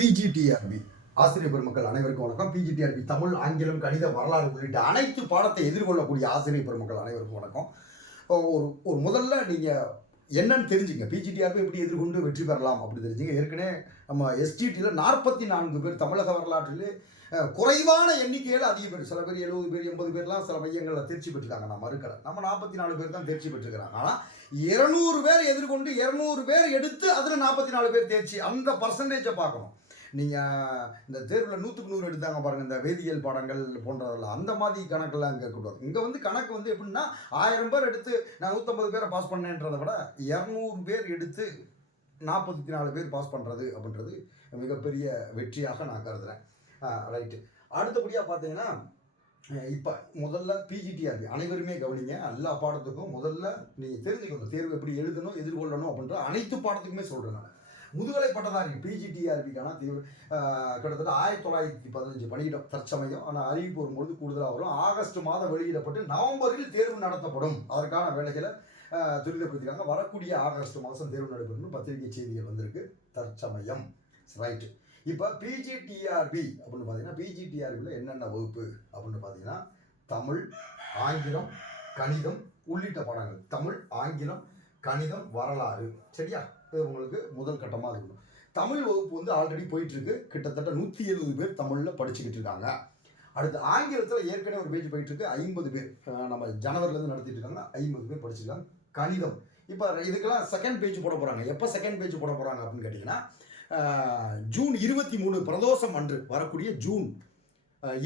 PGTRB ஆசிரியர் பெருமக்கள் அனைவருக்கும் வணக்கம். பிஜிடிஆர்பி தமிழ் ஆங்கிலம் கணித வரலாறு உள்ளிட்ட அனைத்து பாடத்தை எதிர்கொள்ளக்கூடிய ஆசிரியர் பெருமக்கள் அனைவருக்கும் வணக்கம். ஒரு ஒரு முதல்ல நீங்கள் என்னன்னு தெரிஞ்சுங்க. பிஜிடிஆர்பி எப்படி எதிர்கொண்டு வெற்றி பெறலாம் அப்படி தெரிஞ்சுங்க. ஏற்கனவே நம்ம எஸ்டிடியில் நாற்பத்தி நான்கு பேர் தமிழக வரலாற்றிலே குறைவான எண்ணிக்கையில் அதிக பேர். சில பேர் எழுபது பேர் எண்பது பேர்லாம் சில மையங்களில் தேர்ச்சி பெற்றிருக்காங்க நான் மறுக்கலை. நம்ம நாற்பத்தி நாலு பேர் தான் தேர்ச்சி பெற்றிருக்கிறாங்க ஆனால் இருநூறு பேர் எதிர்கொண்டு இரநூறு பேர் எடுத்து அதில் நாற்பத்தி நாலு பேர் தேர்ச்சி. அந்த பர்சன்டேஜை பார்க்கணும். நீங்கள் இந்த தேர்வில் நூற்றுக்கு நூறு எடுத்தாங்க பாருங்கள் இந்த வேதியியல் பாடங்கள் போன்றதெல்லாம். அந்த மாதிரி கணக்கெல்லாம் இங்கே கூடாது இங்கே வந்து கணக்கு வந்து எப்படின்னா ஆயிரம் பேர் எடுத்து நான் நூற்றம்பது பேரை பாஸ் பண்ணேன்றதை விட இரநூறு பேர் எடுத்து நாற்பத்தி நாலு பேர் பாஸ் பண்ணுறது அப்படின்றது மிகப்பெரிய வெற்றியாக நான் கருதுகிறேன் ரைட்டு அடுத்தபடியாக பார்த்தீங்கன்னா இப்போ முதல்ல பிஜிடிஆர்பி அனைவருமே கவனிங்க எல்லா பாடத்துக்கும் முதல்ல நீங்கள் தெரிஞ்சுக்கணும் தேர்வு எப்படி எழுதணும் எதிர்கொள்ளணும் அப்படின்ற அனைத்து பாடத்துக்குமே சொல்கிறேன் நான். முதுகலை பட்டதாரி பிஜிடிஆர்பிக்கான தேர்வு கிட்டத்தட்ட ஆயிரத்தி தொள்ளாயிரத்தி பதினஞ்சு பணியிடம் தற்சமயம் ஆனால் அறிவிப்பு வரும்பொழுது கூடுதலாக வரும். ஆகஸ்ட் மாதம் வெளியிடப்பட்டு நவம்பரில் தேர்வு நடத்தப்படும். அதற்கான வேலைகளை ஆஹ், துரிதப்படுத்திருக்காங்க வரக்கூடிய ஆகஸ்ட் மாதம் தேர்வு நடைபெறும்னு பத்திரிகை செய்திகள் வந்திருக்கு. தற்சமயம். ரைட்டு இப்போ பிஜிடிஆர்பி அப்படின்னு பார்த்தீங்கன்னா பிஜிடிஆர்பியில் என்னென்ன வகுப்பு அப்படின்னு பார்த்தீங்கன்னா தமிழ் ஆங்கிலம் கணிதம் உள்ளிட்ட பாடங்கள். தமிழ் ஆங்கிலம் கணிதம் வரலாறு. சரியா? உங்களுக்கு முதல் கட்டமாக இருக்கணும். தமிழ் வகுப்பு வந்து ஆல்ரெடி போயிட்டுருக்கு. கிட்டத்தட்ட நூற்றி எழுபது பேர் தமிழில் படிச்சுக்கிட்டு இருக்காங்க. அடுத்து ஆங்கிலத்தில் ஏற்கனவே ஒரு பேஜ் போயிட்டுருக்கு. ஐம்பது பேர். நம்ம ஜனவரிலேருந்து நடத்திட்டு இருக்காங்க. ஐம்பது பேர் படிச்சிருக்காங்க. கணிதம். இப்போ இதுக்கெல்லாம் செகண்ட் பேஜ் போட போகிறாங்க எப்போ செகண்ட் பேஜ் போட போகிறாங்க அப்படின்னு கேட்டிங்கன்னா ஜூன் இருபத்தி மூணு பிரதோஷம் அன்று வரக்கூடிய ஜூன்.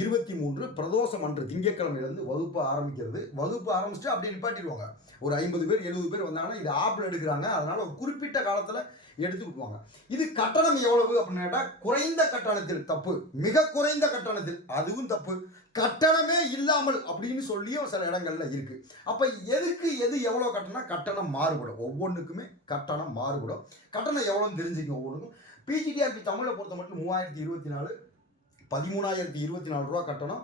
இருபத்தி மூன்று பிரதோஷம் அன்று திங்கக்கிழமையிலேருந்து வகுப்பு ஆரம்பிக்கிறது. வகுப்பு ஆரம்பிச்சுட்டு அப்படி நிப்பாட்டிடுவாங்க. ஒரு ஐம்பது பேர் எழுபது பேர் வந்தாங்கன்னா இது ஆப்பில் எடுக்கிறாங்க. அதனால் ஒரு குறிப்பிட்ட காலத்தில் எடுத்து விட்டுவாங்க இது கட்டணம் எவ்வளவு அப்படின்னு கேட்டால் குறைந்த கட்டணத்தில் தப்பு. மிக குறைந்த கட்டணத்தில் அதுவும் தப்பு. கட்டணமே இல்லாமல் அப்படின்னு சொல்லியும் சில இடங்களில் இருக்குது அப்போ எதுக்கு எது எவ்வளோ கட்டணம் கட்டணம் மாறுபடும். ஒவ்வொன்றுக்குமே கட்டணம் மாறுபடும். கட்டணம் எவ்வளோன்னு தெரிஞ்சுக்க ஒவ்வொன்றுக்கும் பிஜிடிஆர்பி தமிழை பொறுத்த மட்டும் மூவாயிரத்தி இருபத்தி நாலு பதிமூணாயிரத்தி இருபத்தி நாலு ரூபா கட்டணும்.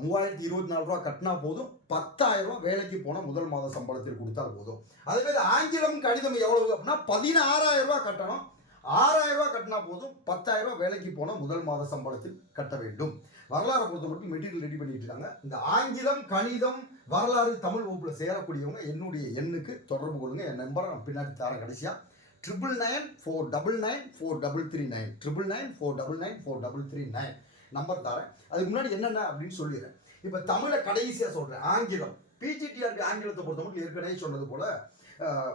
மூவாயிரத்தி இருபத்தி நாலு ரூபா கட்டினா போதும். பத்தாயிரம் ரூபா வேலைக்கு போனால் முதல் மாத சம்பளத்தில் கொடுத்தால் போதும். அதே மாதிரி ஆங்கிலம் கணிதம் எவ்வளவு அப்படின்னா பதினாறாயிரம் ரூபா கட்டணும். ஆறாயிரம் ரூபா கட்டினா போதும். பத்தாயிரம் ரூபா வேலைக்கு போனால் முதல் மாத சம்பளத்தில் கட்ட வேண்டும். வரலாறை பொறுத்த மட்டும் மெட்டீரியல் ரெடி பண்ணிட்டு இருக்காங்க. இந்த ஆங்கிலம் கணிதம் வரலாறு தமிழ் வகுப்பில் சேரக்கூடியவங்க என்னுடைய எண்ணுக்கு தொடர்பு கொள்ளுங்க. என் நம்பரை நான் பின்னாடி தரேன் கடைசியாக triple nine four double nine four double three nine triple nine four double nine four double three nine number தரேன். அதுக்கு முன்னாடி என்னென்ன அப்படின்னு சொல்லிடுறேன். இப்போ தமிழை கடைசியாக சொல்கிறேன் ஆங்கிலம். பிஜிடிஆர்பி ஆங்கிலத்தை பொறுத்த மட்டும் ஏற்கனவே சொன்னது போல்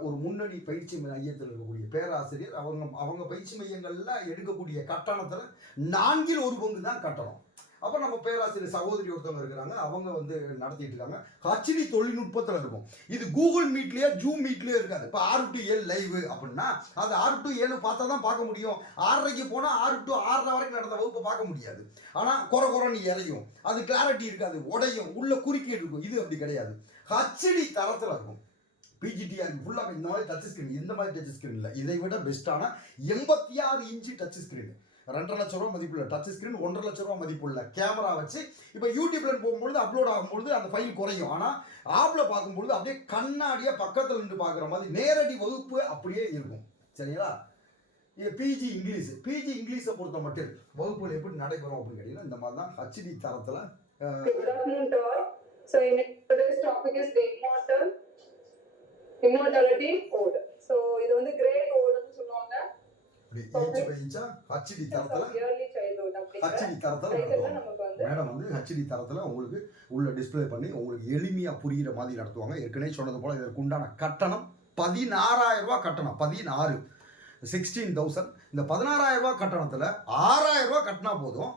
ஒரு முன்னணி பயிற்சி மையத்தில் இருக்கக்கூடிய பேராசிரியர் அவங்க அவங்க பயிற்சி மையங்களில் எடுக்கக்கூடிய கட்டணத்தில் நான்கில் ஒரு பங்கு தான் கட்டணம். அப்போ நம்ம பேராசிரியர் சகோதரி ஒருத்தவங்க இருக்கிறாங்க அவங்க வந்து நடத்திட்டு இருக்காங்க. ஹச்டி தொழில்நுட்பத்தில் இருக்கும். இது கூகுள் மீட்லேயே ஜூம் மீட்லேயே இருக்காது. இப்போ ஆறு டு ஏழு லைவ் அப்படின்னா அது ஆறு டு ஏழு பார்த்தா தான் பார்க்க முடியும். ஆறரைக்கு போனால் ஆறு டு ஆறரை வரைக்கும் நடந்த வகுப்பை பார்க்க முடியாது. ஆனால் குறை குறைன்னு இறையும். அது கிளாரிட்டி இருக்காது. உடையும். உள்ள குறுக்கீடு இருக்கும். இது அப்படி கிடையாது. ஹச்டி தரத்தில் இருக்கும். பிஜிடிஆர் ஃபுல்லாக இந்த மாதிரி டச் ஸ்க்ரீன் இந்த மாதிரி டச் ஸ்க்ரீன் இல்லை. இதை விட பெஸ்ட்டான எண்பத்தி ஆறு இன்ச்சு டச் ஸ்க்ரீன் ரெண்டரை லட்ச ரூபா மதிப்புள்ள டச் ஸ்க்ரீன் ஒன்றரை லட்ச ரூபா மதிப்புள்ள கேமரா வச்சு இப்போ யூடியூப்ல போகும்பொழுது அப்லோட் ஆகும்பொழுது அந்த ஃபைல் குறையும் ஆனால் ஆப்பில் பார்க்கும்பொழுது அப்படியே கண்ணாடியாக பக்கத்தில் நின்று பார்க்குற மாதிரி நேரடி வகுப்பு அப்படியே இருக்கும் சரிங்களா இது பிஜி இங்கிலீஷ் பிஜி இங்கிலீஷை பொறுத்த மட்டும் வகுப்புகள் எப்படி நடைபெறும் அப்படின்னு கேட்டீங்கன்னா இந்த மாதிரி தான் ஹச்டி தரத்தில் Good afternoon to all. So in today's topic is the immortal, immortality. So இது வந்து கிரேட் odeன்னு இன்ச்சு பை இன்ச்சா ஹச்டி தரத்தில்? ஹச்டி தரத்தில் மேடம் வந்து ஹச்டி தரத்தில் உங்களுக்கு உள்ள டிஸ்ப்ளே பண்ணி உங்களுக்கு எளிமையாக புரிகிற மாதிரி நடத்துவாங்க. ஏற்கனவே சொன்னது போல் இதற்கு உண்டான கட்டணம் பதினாறாயிரம் ரூபாய் கட்டணம். பதினாறு. சிக்ஸ்டீன் தௌசண்ட் இந்த பதினாறாயிரம் ரூபாய் கட்டணத்தில் ஆறாயிரம் ரூபாய் கட்டினா போதும்.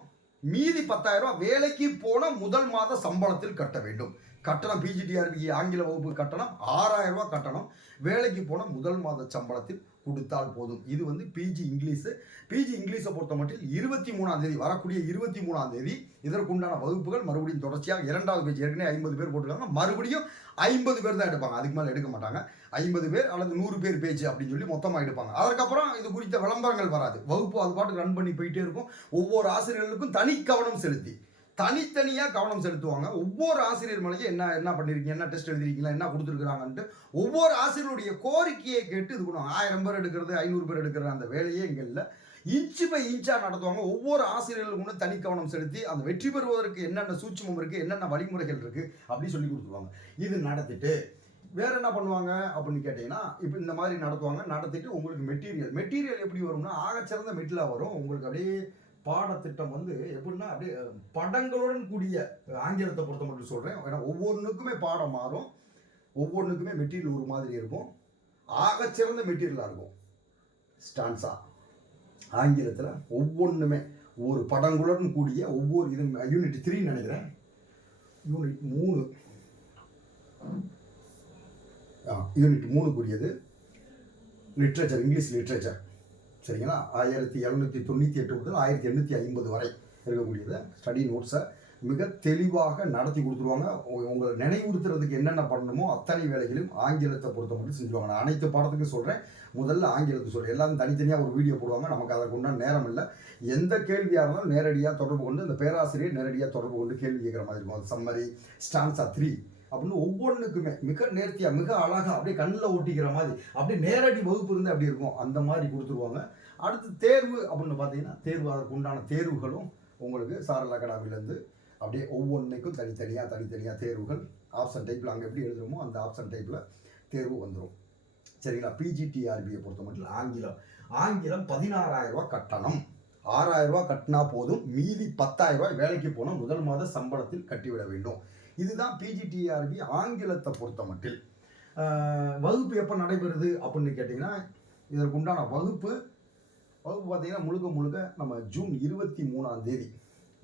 மீதி பத்தாயிரம் ரூபாய் வேலைக்கு போன முதல் மாத சம்பளத்தில் கட்ட வேண்டும். கட்டணம் பிஜிடிஆர்பி ஆங்கில வகுப்பு கட்டணம் ஆறாயிரம் ரூபாய் கட்டணம். வேலைக்கு போன முதல் மாத சம்பளத்தில் கொடுத்தால் போதும். இது வந்து பிஜி இங்கிலீஷு. பிஜி இங்கிலீஷை பொறுத்த மட்டும் இருபத்தி மூணாம் தேதி வரக்கூடிய இருபத்தி மூணாம் தேதி இதற்குண்டான வகுப்புகள் மறுபடியும் தொடர்ச்சியாக இரண்டாவது பேஜ் ஏற்கனவே ஐம்பது பேர் போட்டுருக்காங்க. மறுபடியும் ஐம்பது பேர் தான் எடுப்பாங்க. அதுக்கு மேலே எடுக்க மாட்டாங்க. ஐம்பது பேர் அல்லது நூறு பேர் பேஜ் அப்படின்னு சொல்லி மொத்தமாக எடுப்பாங்க. அதுக்கப்புறம் இது குறித்த விளம்பரங்கள் வராது. வகுப்பு அது பாட்டுக்கு ரன் பண்ணி போயிட்டே இருக்கும். ஒவ்வொரு ஆசிரியர்களுக்கும் தனி கவனம் செலுத்தி. தனித்தனியாக கவனம் செலுத்துவாங்க. ஒவ்வொரு ஆசிரியர் மேலேயும் என்ன என்ன பண்ணியிருக்கீங்க என்ன டெஸ்ட் எழுதிருக்கீங்களா என்ன கொடுத்துருக்குறாங்கன்ட்டு ஒவ்வொரு ஆசிரியருடைய கோரிக்கையை கேட்டு இது பண்ணுவாங்க. ஆயிரம் பேர் எடுக்கிறது ஐநூறு பேர் எடுக்கிற அந்த வேலையே இங்கே இல்லை. இன்ச்சு பை இன்ச்சாக நடத்துவாங்க. ஒவ்வொரு ஆசிரியர்களுக்கும் தனி கவனம் செலுத்தி அந்த வெற்றி பெறுவதற்கு என்னென்ன சூட்சமம் இருக்குது என்னென்ன வழிமுறைகள் இருக்குது அப்படின்னு சொல்லி கொடுத்துருவாங்க. இது நடத்திட்டு வேற என்ன பண்ணுவாங்க அப்படின்னு கேட்டிங்கன்னா இப்போ இந்த மாதிரி நடத்துவாங்க. நடத்திட்டு உங்களுக்கு மெட்டீரியல் மெட்டீரியல் எப்படி வரும்னா ஆகச்சிறந்த மெட்டிலாக வரும். உங்களுக்கு அப்படியே பாடத்திட்டம் வந்து எப்படின்னா அப்படியே படங்களுடன் கூடிய ஆங்கிலத்தை பொறுத்த மட்டும் சொல்கிறேன் ஏன்னா ஒவ்வொன்றுக்குமே பாடம் மாறும். ஒவ்வொன்றுக்குமே மெட்டீரியல் ஒரு மாதிரி இருக்கும். ஆகச்சிறந்த மெட்டீரியலாக இருக்கும். ஸ்டான்ஸா. ஆங்கிலத்தில் ஒவ்வொன்றுமே ஒரு படங்களுடன் கூடிய ஒவ்வொரு இது யூனிட் த்ரீ நினைக்கிறேன். யூனிட் மூணு. யூனிட் மூணு கூடியது. Literature English literature. சரிங்களா? ஆயிரத்தி எழுநூற்றி தொண்ணூற்றி எட்டு முதல் ஆயிரத்தி எண்ணூற்றி ஐம்பது வரை இருக்கக்கூடியது ஸ்டடி நோட்ஸை மிக தெளிவாக நடத்தி கொடுத்துருவாங்க. உங்களை நினைவுறுத்துறதுக்கு என்னென்ன பண்ணணுமோ அத்தனை வேலைகளையும் ஆங்கிலத்தை பொறுத்த மட்டும் செஞ்சுருவாங்க. நான் அனைத்து பாடத்துக்கும் சொல்கிறேன் முதல்ல ஆங்கிலத்தை சொல்கிறேன் எல்லாரும் தனித்தனியாக ஒரு வீடியோ போடுவாங்க. நமக்கு அதற்கு உண்டான நேரம் இல்லை. எந்த கேள்வியாக இருந்தாலும் நேரடியாக தொடர்பு கொண்டு இந்த பேராசிரியர் நேரடியாக தொடர்பு கொண்டு கேள்வி கேட்குற மாதிரி இருக்கும். அது சம்மரி ஸ்டான்ஸா த்ரீ அப்படின்னு ஒவ்வொன்றுக்குமே மிக நேர்த்தியாக மிக அழகாக அப்படியே கண்ணில் ஒட்டிக்கிற மாதிரி அப்படியே நேரடி வகுப்பு இருந்து அப்படி இருக்கும். அந்த மாதிரி கொடுத்துருவாங்க. அடுத்து தேர்வு அப்படின்னு பார்த்தீங்கன்னா தேர்வு அதற்கு உண்டான தேர்வுகளும் உங்களுக்கு சாரல் அகாடமிலேருந்து அப்படியே ஒவ்வொன்றைக்கும் தனித்தனியாக தனித்தனியாக தேர்வுகள் ஆப்ஷன் டைப்பில் அங்கே எப்படி எழுதுகிறோமோ அந்த ஆப்ஷன் டைப்பில் தேர்வு வந்துடும் சரிங்களா? பிஜிடிஆர்பியை பொறுத்த மட்டும் ஆங்கிலம். ஆங்கிலம் பதினாறாயிரரூபா கட்டணம். ஆறாயிரம் கட்டினா போதும். மீதி பத்தாயிரம் வேலைக்கு போனால் முதல் மாத சம்பளத்தில் கட்டிவிட வேண்டும். இதுதான் பிஜிடிஆர்பி ஆங்கிலத்தை பொறுத்த மட்டில் வகுப்பு எப்போ நடைபெறுது அப்படின்னு கேட்டிங்கன்னா இதற்கு உண்டான வகுப்பு வகுப்பு பார்த்திங்கன்னா முழுக்க முழுக்க நம்ம ஜூன் இருபத்தி மூணாம் தேதி.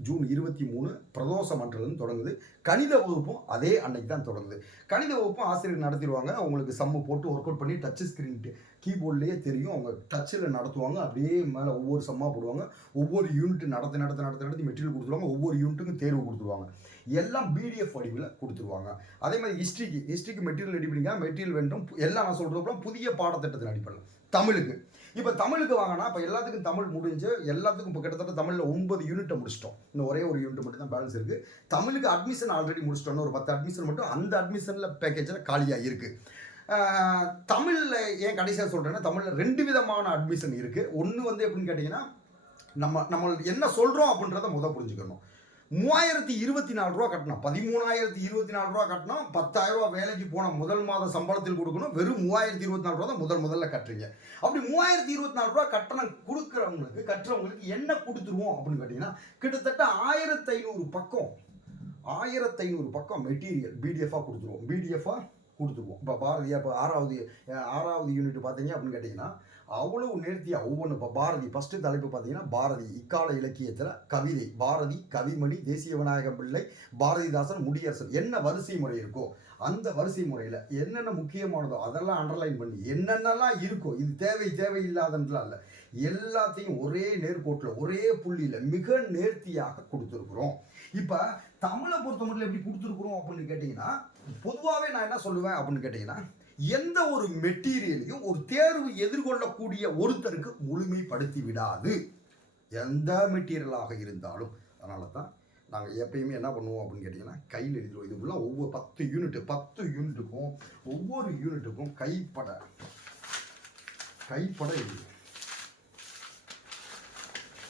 ஜூன் இருபத்தி மூணு பிரதோஷ மன்றலேருந்து தொடங்குது. கணித வகுப்பும் அதே அன்னைக்கு தான் தொடங்குது. கணித வகுப்பும் ஆசிரியர் நடத்திடுவாங்க. உங்களுக்கு சம்மு போட்டு ஒர்க் அவுட் பண்ணி டச் ஸ்க்ரீன் கீபோர்ட்லேயே தெரியும். அவங்க டச்சில் நடத்துவாங்க. அப்படியே மேலே ஒவ்வொரு சம்மாக போடுவாங்க. ஒவ்வொரு யூனிட் நடத்த நடத்த நடத்த நடத்தி மெட்டீரியல் கொடுத்துருவாங்க. ஒவ்வொரு யூனிட்டுக்கும் தேர்வு கொடுத்துருவாங்க. எல்லாம் பிடிஎஃப் வடிவில் கொடுத்துருவாங்க. அதே மாதிரி ஹிஸ்ட்ரிக்கு ஹிஸ்ட்ரிக்கு மெட்டீரியல் ரெடி பண்ணிங்க மெட்டீரியல் வேண்டும் எல்லாம் நான் சொல்கிறதுக்குலாம் புதிய பாடத்திட்டத்தின் அடிப்படையில். தமிழுக்கு. இப்போ தமிழுக்கு வாங்கினா இப்போ எல்லாத்துக்கும் தமிழ் முடிஞ்சு எல்லாத்துக்கும் இப்போ கிட்டத்தட்ட தமிழில் ஒன்பது யூனிட்டை முடிச்சிட்டோம். இன்னும் ஒரே ஒரு யூனிட் மட்டும் தான் பேலன்ஸ் இருக்குது தமிழுக்கு அட்மிஷன் ஆல்ரெடி முடிச்சிட்டோம் ஒரு பத்து அட்மிஷன் மட்டும் அந்த அட்மிஷனில் பேக்கேஜில் காலியாக இருக்குது தமிழில் ஏன் கடைசியாக சொல்கிறேன்னா தமிழில் ரெண்டு விதமான அட்மிஷன் இருக்குது ஒன்று வந்து எப்படின்னு கேட்டிங்கன்னா நம்ம நம்ம என்ன சொல்கிறோம் அப்படின்றத முத புரிஞ்சுக்கணும். மூவாயிரத்தி இருபத்தி நாலு ரூபா கட்டணும். பதிமூணாயிரத்தி இருபத்தி நாலு ரூபா கட்டணும். பத்தாயிரம் ரூபா வேலைக்கு போன முதல் மாத சம்பளத்தில் கொடுக்கணும். வெறும் மூவாயிரத்தி இருபத்தி நாலு ரூபா தான் முதல் முதல்ல கட்டுறீங்க. அப்படி மூவாயிரத்தி இருபத்தி நாலு ரூபா கட்டணம் கொடுக்குறவங்களுக்கு கட்டுறவங்களுக்கு என்ன கொடுத்துருவோம் அப்படின்னு கேட்டிங்கன்னா கிட்டத்தட்ட ஆயிரத்தி ஐநூறு பக்கம் ஆயிரத்தி ஐநூறு பக்கம் மெட்டீரியல் பிடிஎஃபாக கொடுத்துருவோம். பிடிஎஃபாக கொடுத்துருவோம். இப்போ பாரதியா இப்போ ஆறாவது ஆறாவது யூனிட் பார்த்தீங்க அப்படின்னு கேட்டிங்கன்னா அவ்வளவு நேர்த்தியாக ஒவ்வொன்று இப்போ பாரதி ஃபஸ்ட்டு தலைப்பு பார்த்தீங்கன்னா பாரதி இக்கால இலக்கியத்தில் கவிதை. பாரதி கவிமணி தேசிய விநாயகம் பிள்ளை பாரதிதாசன் முடியரசன். என்ன வரிசை முறை இருக்கோ அந்த வரிசை முறையில் என்னென்ன முக்கியமானதோ அதெல்லாம் அண்டர்லைன் பண்ணி என்னென்னலாம் இருக்கோ இது தேவை தேவையில்லாதன்றலாம் இல்லை. எல்லாத்தையும் ஒரே நேர்கோட்டில் ஒரே புள்ளியில் மிக நேர்த்தியாக கொடுத்துருக்குறோம். இப்போ தமிழை பொறுத்த மட்டும் எப்படி கொடுத்துருக்குறோம் அப்படின்னு கேட்டிங்கன்னா பொதுவாகவே நான் என்ன சொல்லுவேன் அப்படின்னு கேட்டிங்கன்னா எந்த ஒரு மெட்டீரியலையும் ஒரு தேர்வு எதிர்கொள்ளக்கூடிய ஒருத்தருக்கு முழுமைப்படுத்தி விடாது. எந்த மெட்டீரியலாக இருந்தாலும். அதனால தான் நாங்கள் எப்பயுமே என்ன பண்ணுவோம் அப்படின்னு கேட்டிங்கன்னா கையில் எழுதிடுவோம் இதுக்குள்ள ஒவ்வொரு பத்து யூனிட் பத்து யூனிட்டுக்கும் ஒவ்வொரு யூனிட்டுக்கும் கைப்பட கைப்பட எழுதுவோம்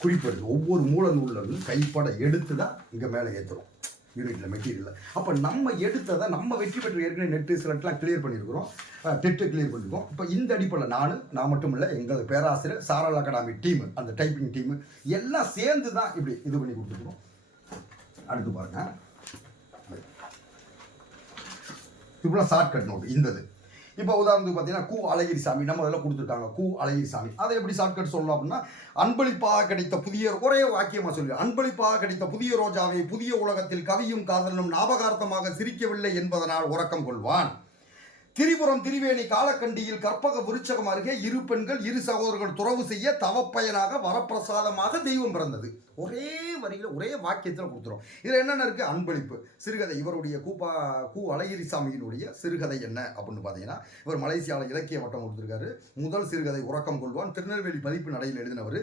குறிப்பெடுத்து ஒவ்வொரு மூல நூல்ல இருந்து கைப்பட எடுத்து தான் இங்கே மேலே ஏற்றுறோம் யூனிட்டில் மெட்டீரியலில் அப்போ நம்ம எடுத்ததை நம்ம வெற்றி பெற்று ஏற்கனவே நெட்டு சிலட்லாம் கிளியர் பண்ணியிருக்கிறோம் டெட்டு கிளியர் பண்ணியிருக்கோம் இப்போ இந்த அடிப்படையில் நான் நான் மட்டும் இல்லை எங்கள் பேராசிரியர் சாரல் அகாடமி டீம் அந்த டைப்பிங் டீம் எல்லாம் சேர்ந்து தான் இப்படி இது பண்ணி கொடுத்துருக்கோம் அடுத்து பாருங்க. இப்படிலாம் ஷார்ட்கட் நோட் இந்தது. இப்போ உதாரணத்துக்கு பார்த்தீங்கன்னா கு அழகிரிசாமி நம்ம அதில் கொடுத்துருக்காங்க. கு அழகிரிசாமி அதை எப்படி ஷார்ட்கட் சொல்லலாம் அப்படின்னா அன்பளிப்பாக கிடைத்த புதிய ஒரே வாக்கியமாக சொல்லி அன்பளிப்பாக கிடைத்த புதிய ரோஜாவை புதிய உலகத்தில் கவியும் காதலனும் ஞாபகார்த்தமாக சிரிக்கவில்லை என்பதனால் உறக்கம் கொள்வான். திரிபுரம் திரிவேணி காலக்கண்டியில் கற்பக விருச்சகம் அருகே இரு பெண்கள் இரு சகோதரர்கள் துறவு செய்ய தவப்பயனாக வரப்பிரசாதமாக தெய்வம் பிறந்தது. ஒரே வரியில் ஒரே வாக்கியத்தில் கொடுத்துரும். இதில் என்னென்ன இருக்குது அன்பளிப்பு. சிறுகதை. இவருடைய கூப்பா கு அழகிரிசாமியினுடைய சிறுகதை என்ன அப்படின்னு பார்த்தீங்கன்னா இவர் மலேசியாவில் இலக்கிய வட்டம் கொடுத்துருக்காரு. முதல் சிறுகதை உறக்கம் கொள்வான். திருநெல்வேலி பதிப்பு நடையில் எழுதினவர்.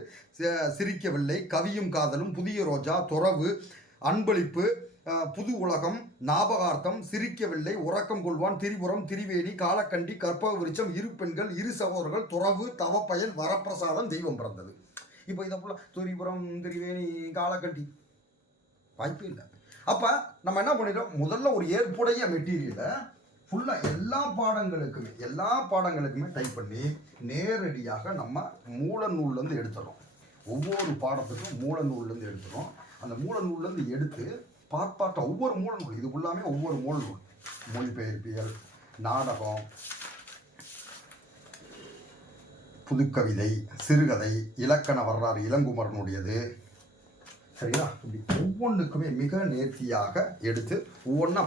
சிரிக்கவில்லை. கவியும் காதலும். புதிய ரோஜா துறவு அன்பளிப்பு. புது உலகம் ஞாபகார்த்தம் சிரிக்கவில்லை உறக்கம் கொள்வான் திரிபுரம் திரிவேணி காலக்கண்டி கற்பக விருட்சம் இரு பெண்கள் இரு சகோதரர்கள் துறவு தவப்பயன் வரப்பிரசாதம் தெய்வம் பிறந்தது. இப்போ இதை ஃபுல்லாக துரிபுரம் திரிவேணி காலக்கண்டி. வாய்ப்பே இல்லை. அப்போ நம்ம என்ன பண்ணிடுறோம் முதல்ல ஒரு ஏற்புடைய மெட்டீரியலை ஃபுல்லாக எல்லா பாடங்களுக்குமே எல்லா பாடங்களுக்குமே டைப் பண்ணி நேரடியாக நம்ம மூல நூல்லேருந்து ஒவ்வொரு பாடத்துக்கும் மூல நூல்லேருந்து எடுத்துறோம். அந்த மூல நூல்லேருந்து எடுத்து பார்ப்பாட்ட ஒவ்வொரு மூல நூல் இது ஃபுல்லாமே ஒவ்வொரு மூல நூல் மொழிபெயர்ப்பியல் நாடகம் புதுக்கவிதை சிறுகதை இலக்கண வரலாறு இளங்குமரனுடையது. சரிங்களா? இப்படி ஒவ்வொன்றுக்குமே மிக நேர்த்தியாக எடுத்து ஒவ்வொன்றா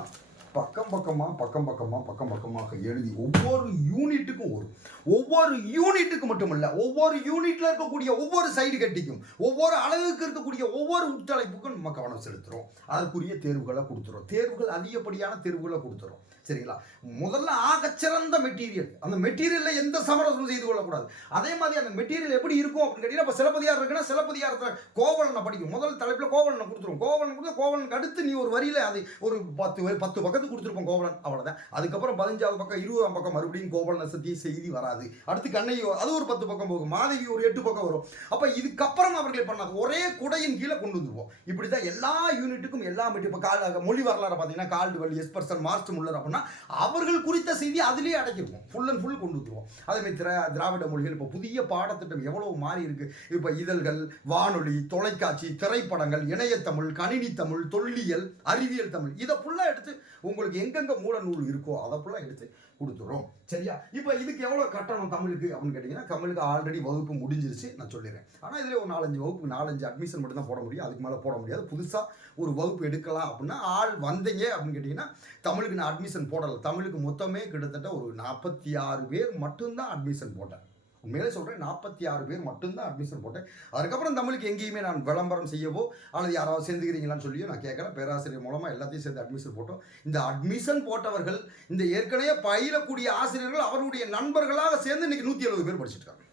பக்கம் பக்கமாக பக்கம் பக்கமாக பக்கம் பக்கமாக எழுதி ஒவ்வொரு யூனிட்டுக்கும் வரும் ஒவ்வொரு யூனிட்டுக்கு மட்டுமல்ல ஒவ்வொரு யூனிட்டில் இருக்கக்கூடிய ஒவ்வொரு சைடு கட்டிக்கும் ஒவ்வொரு அளவுக்கு இருக்கக்கூடிய ஒவ்வொரு உட்தலைப்புக்கும் நம்ம கவனம் செலுத்துகிறோம் அதற்குரிய தேர்வுகளை கொடுத்துறோம். தேர்வுகள் அதிகப்படியான தேர்வுகளை கொடுத்துறோம். சரிங்களா? முதல்ல ஆகச்சிறந்த மெட்டீரியல் அந்த மெட்டீரியலில் எந்த சமரசம் செய்து கொள்ளக்கூடாது. அதே மாதிரி அந்த மெட்டீரியல் எப்படி இருக்கும் அப்படின்னு கேட்டீங்கன்னா இப்போ சிலப்பதியார் இருக்குன்னா சிலப்பதிகாரத்தில் கோவலனை படிக்கும். முதல் தலைப்பில் கோவலனை கொடுத்துருவோம் கோவலன் கொடுத்து கோவலனுக்கு அடுத்து நீ ஒரு வரியில் அது ஒரு பத்து பத்து பக்கம் பக்கத்துக்கு கொடுத்துருப்போம் கோவலன். அவ்வளோதான் அதுக்கப்புறம் பதினஞ்சாவது பக்கம் இருபதாம் பக்கம் மறுபடியும் கோவலனை சத்திய செய்தி வராது. அடுத்து கண்ணகி அது ஒரு பத்து பக்கம் போகும். மாதவி ஒரு எட்டு பக்கம் வரும். அப்போ இதுக்கப்புறம் அவர்கள் பண்ணாது ஒரே குடையின் கீழே கொண்டு வந்துருவோம். இப்படி தான் எல்லா யூனிட்டுக்கும் எல்லா மெட்டி இப்போ கால் மொழி வரலாறு பார்த்தீங்கன்னா Caldwell Jespersen Max Muller அப்படின்னா அவர்கள் குறித்த செய்தி அதிலேயே அடக்கிருக்கும் ஃபுல் அண்ட் ஃபுல் கொண்டு வந்துருவோம். அதேமாதிரி திரா திராவிட மொழிகள் இப்போ புதிய பாடத்திட்டம் எவ்வளவு மாறி இருக்கு. இப்போ இதழ்கள் வானொலி தொலைக்காட்சி திரைப்படங்கள் இணையத்தமிழ் கணினி தமிழ் தொல்லியல் அறிவியல் தமிழ் இதை ஃபுல்லாக எடுத்து உங்களுக்கு எங்கெங்க மூல நூல் இருக்கோ அதை ஃபுல்லாக எடுத்து கொடுத்துறோம். சரியா? இப்போ இதுக்கு எவ்வளோ கட்டணம் தமிழுக்கு அப்படின்னு கேட்டிங்கன்னா தமிழுக்கு ஆல்ரெடி வகுப்பு முடிஞ்சிருச்சு நான் சொல்லிடுறேன். ஆனால் இதில் ஒரு நாலஞ்சு வகுப்பு நாலஞ்சு அட்மிஷன் மட்டும் தான் போட முடியும். அதுக்கு மேலே போட முடியாது. புதுசாக ஒரு வகுப்பு எடுக்கலாம் அப்படின்னா ஆள் வந்தீங்க அப்படின்னு கேட்டிங்கன்னா தமிழுக்கு நான் அட்மிஷன் போடலை. தமிழுக்கு மொத்தமே கிட்டத்தட்ட ஒரு நாற்பத்தி ஆறு பேர் மட்டும்தான் அட்மிஷன் போட்டேன் உண்மையிலே சொல்கிறேன் நாற்பத்தி ஆறு பேர் மட்டும்தான் அட்மிஷன் போட்டேன். அதுக்கப்புறம் தமிழுக்கு எங்கேயுமே நான் விளம்பரம் செய்யவோ அல்லது யாராவது சேர்ந்துக்கிறீங்களான்னு சொல்லியோ நான் கேட்கல. பேராசிரியர் மூலமாக எல்லாத்தையும் சேர்ந்து அட்மிஷன் போட்டோம். இந்த அட்மிஷன் போட்டவர்கள் இந்த ஏற்கனவே பயிலக்கூடிய ஆசிரியர்கள் அவருடைய நண்பர்களாக சேர்ந்து இன்றைக்கி நூற்றி எழுபது பேர் படிச்சுட்டு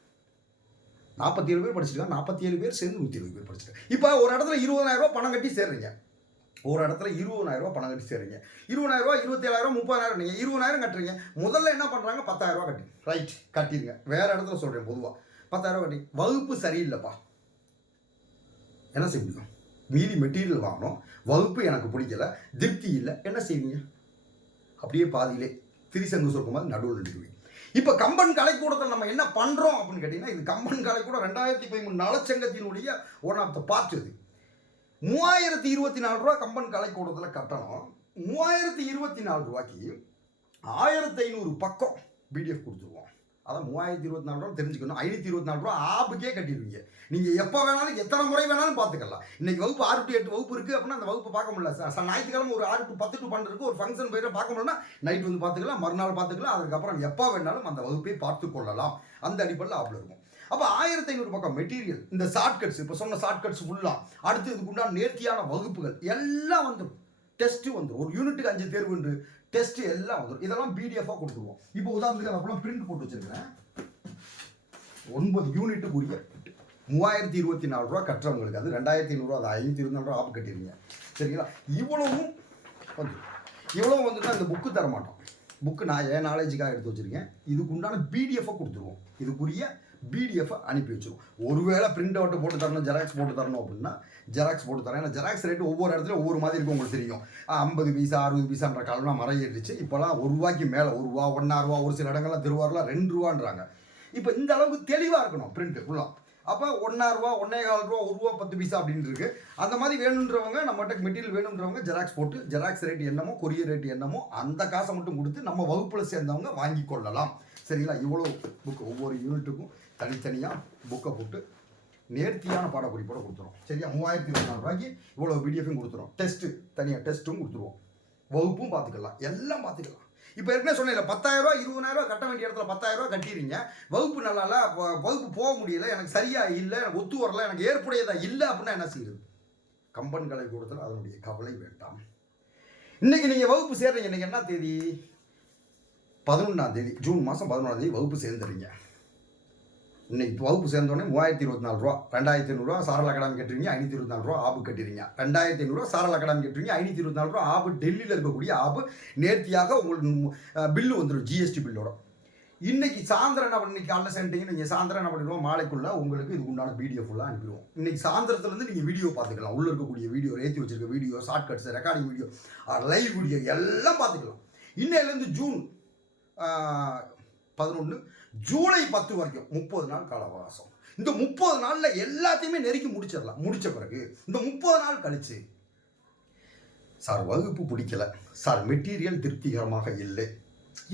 நாற்பத்தி ஏழு பேர் படிச்சிருக்காங்க நாற்பத்தி ஏழு பேர் சேர்ந்து நூற்றி எழுபது பேர் படிச்சிருக்காங்க. இப்போ ஒரு இடத்துல இருபதாயிரம் ரூபா பணம் கட்டி சேர்றீங்க. ஒரு இடத்துல இருபதாயிரம் பணம் கட்டி சேருங்க இருபதாயிரம் இருபத்தேழாயிரம் முப்பதாயிரம் நீங்கள் இருபதாயிரம் கட்டுறீங்க. முதல்ல என்ன பண்ணுறாங்க பத்தாயிரம் கட்டி. ரைட் கட்டிடுங்க. வேறு இடத்துல சொல்கிறேன் பொதுவாக பத்தாயிரம் கட்டி. வகுப்பு சரியில்லைப்பா. என்ன செய்ய முடியும் மீதி மெட்டீரியல் வாங்கணும். வகுப்பு எனக்கு பிடிக்கல. திருப்தி இல்லை. என்ன செய்வீங்க? அப்படியே பாதியிலே திரிசங்கு சொல்லும் போது நடுவில் நிற்குவீங்க இப்போ கம்பன் கலைக்கூடத்தில் நம்ம என்ன பண்ணுறோம் அப்படின்னு கேட்டிங்கன்னா இது கம்பன் கலைக்கூடம் ரெண்டாயிரத்தி பதிமூணு நலச்சங்கத்தினுடைய ஒன் ஆஃப் த பார்ட் இது. மூவாயிரத்தி இருபத்தி நாலு ரூபா கம்பன் கலைக்கூடத்தில் கட்டணம். மூவாயிரத்தி இருபத்தி நாலு ரூபாய்க்கு ஆயிரத்தி ஐநூறு பக்கம் பிடிஎஃப் கொடுத்துருவோம். அதான் மூவாயிரத்தி இருபத்தி நாலு ரூபா தெரிஞ்சுக்கணும். ஐநூற்றி இருபத்தி நாலு ரூபா ஆப்புக்கே கட்டிடுவீங்க. நீங்கள் எப்போ வேணாலும் எத்தனை முறை வேணாலும் பார்த்துக்கலாம். இன்னைக்கு வகுப்பு ஆறு டு எட்டு வகுப்பு இருக்குது அப்படின்னா அந்த வகுப்பு பார்க்க முடியல. சார் ஞாயிற்றுக்கிழமை ஒரு ஆறு டு பத்து டு பன்னெண்டு ஒரு ஃபங்க்ஷன் போயிட்டு பார்க்க முடியலன்னா நைட் வந்து பார்த்துக்கலாம். மறுநாள் பார்த்துக்கலாம். அதுக்கப்புறம் எப்போ வேணாலும் அந்த வகுப்பை பார்த்து கொள்ளலாம். அந்த அடிப்படையில் ஆப்பில் இருக்கும். அப்போ ஆயிரத்தி ஐநூறு பக்கம் மெட்டீரியல் இந்த ஷார்ட்கட்ஸ் இப்போ சொன்ன ஷார்ட்கட்ஸ் ஃபுல்லாக அடுத்து இதுக்குண்டான நேர்த்தியான வகுப்புகள் எல்லாம் வந்துடும் டெஸ்ட்டு வந்துடும் ஒரு யூனிட்டுக்கு அஞ்சு தேர்வு உண்டு. டெஸ்ட் எல்லாம் வந்துடும் இதெல்லாம் பிடிஎஃபாக கொடுத்துருவோம். இப்போ உதாரணத்துக்கு அதை ஃபுல்லாக பிரிண்ட் போட்டு வச்சிருக்கிறேன். ஒன்பது யூனிட்டுக்குரிய மூவாயிரத்தி இருபத்தி நாலு ரூபா கட்டுறவங்களுக்கு அது ரெண்டாயிரத்தி ஐநூறுரூவா அது ஐநூற்றி இருபத்தி நாலு ரூபா ஆப் கட்டிடுங்க. சரிங்களா? இவ்வளவும் வந்து இவ்வளோ வந்துட்டு இந்த புக்கு தர மாட்டோம் புக்கு நான் என் நாலேஜுக்காக எடுத்து வச்சுருக்கேன்? இதுக்கு உண்டான பிடிஎஃபை கொடுத்துருவோம். இதுக்குரிய பிடிஎஃபை அனுப்பி வச்சிடும் ஒருவேளை பிரிண்ட் அவுட் போட்டு தரணும் ஜெராக்ஸ் போட்டு தரணும் அப்படின்னா ஜெராக்ஸ் போட்டு தரேன். ஏன்னா ஜெராக்ஸ் ரேட்டு ஒவ்வொரு இடத்துல ஒவ்வொரு மாதிரி இருக்கும் உங்களுக்கு தெரியும். ஐம்பது பைசா அறுபது பைசான்ற காலம்லாம் மறையிடுச்சு இப்போலாம் ஒரு ரூபாய்க்கு மேலே ஒரு ரூபா ஒன்றா ரூபா ஒரு சில இடங்கள்லாம் திருவாரூர்லாம் ரெண்டு ரூபான்றாங்க. இப்போ இந்த அளவுக்கு தெளிவாக இருக்கணும் பிரிண்ட் ஃபுல்லாக அப்போ ஒன்றா ரூபா ஒன்றே கால் ரூபா ஒரு ரூபா பத்து பைசா அப்படின்னு இருக்கு. அந்த மாதிரி வேணுன்றவங்க நம்மகிட்ட மெட்டீரியல் வேணுன்றவங்க ஜெராக்ஸ் போட்டு ஜெராக்ஸ் ரேட் என்னமோ கொரியர் ரேட் என்னமோ அந்த காசை மட்டும் கொடுத்து நம்ம வகுப்பில் சேர்ந்தவங்க வாங்கி கொள்ளலாம். சரிங்களா? இவ்வளோ புக் ஒவ்வொரு யூனிட்டுக்கும் தனித்தனியாக புக்கை போட்டு நேர்த்தியான பாடக்குறிப்போட கொடுத்துரும். சரியா? மூவாயிரத்தி இருபத்தி நாலு ரூபாய்க்கு இவ்வளோ பிடிஎஃபும் கொடுத்துரும். டெஸ்ட்டு தனியாக டெஸ்ட்டும் கொடுத்துருவோம். வகுப்பும் பார்த்துக்கலாம். எல்லாம் பார்த்துக்கலாம். இப்போ ஏற்கனவே சொன்னேன் பத்தாயிரரூவா இருபதாயிரரூவா இருபதாயிரம் ரூபா கட்ட வேண்டிய இடத்துல பத்தாயிரம் ரூபா கட்டிடுறீங்க. வகுப்பு நல்லா இல்லை வ- வகுப்பு போக முடியல எனக்கு சரியாக இல்லை எனக்கு ஒத்து வரல எனக்கு ஏற்புடையதாக இல்லை அப்படின்னா என்ன செய்யுது கம்பன் கலை கூடத்தில் அதனுடைய கவலை வேண்டாம். இன்றைக்கி நீங்கள் வகுப்பு சேர்றீங்க. இன்றைக்கி என்ன தேதி? பதினொன்றாம் தேதி ஜூன் மாதம் பதினொன்றாம் தேதி வகுப்பு சேர்ந்துறீங்க இன்னைக்கு வகுப்பு சேர்ந்தோடனே மூவாயிரத்தி இருபத்தி நாலு ரூபா. ரெண்டாயிரத்தி ஐநூறுரூவா சாரல் அகாடமி கட்டுறீங்க ஐநூற்றி இருபத்தி நாலு ரூபா ஆபு கட்டுறீங்க. ரெண்டாயிரத்தி ஐநூறுரூவா சாரல் அகாடமி கட்டுறீங்க ஐநூற்றி இருபத்தி நாலு ரூபா ஆபு டெல்லியில் இருக்கக்கூடிய ஆபு நேர்த்தியாக உங்களுக்கு பில்லு வந்துடும் ஜிஎஸ்டி பில்லோட இன்னைக்கு சாயந்தரம் என்ன பண்ணி காலைல சென்டிங்க நீங்கள் சாயந்தரம் என்ன பண்ணிடுவோம்? மாலைக்குள்ளே உங்களுக்கு இதுக்கு உண்டான வீடியோ ஃபுல்லாக அனுப்பிடுவோம். இன்னைக்கு சாயந்தரத்துலேருந்து நீங்கள் வீடியோ பார்த்துக்கலாம். உள்ள இருக்கக்கூடிய வீடியோ ஏற்றி வச்சிருக்க video short cuts recording video live video எல்லாம் பார்த்துக்கலாம். இன்னையிலேருந்து ஜூன் பதினொன்று ஜூலை பத்து வரைக்கும் முப்பது நாள் கால அவகாசம் இந்த முப்பது நாளில் எல்லாத்தையுமே நெருக்கி முடிச்சிடலாம். முடித்த பிறகு இந்த முப்பது நாள் கழிச்சு சார் வகுப்பு பிடிக்கல. சார் மெட்டீரியல் திருப்திகரமாக இல்லை.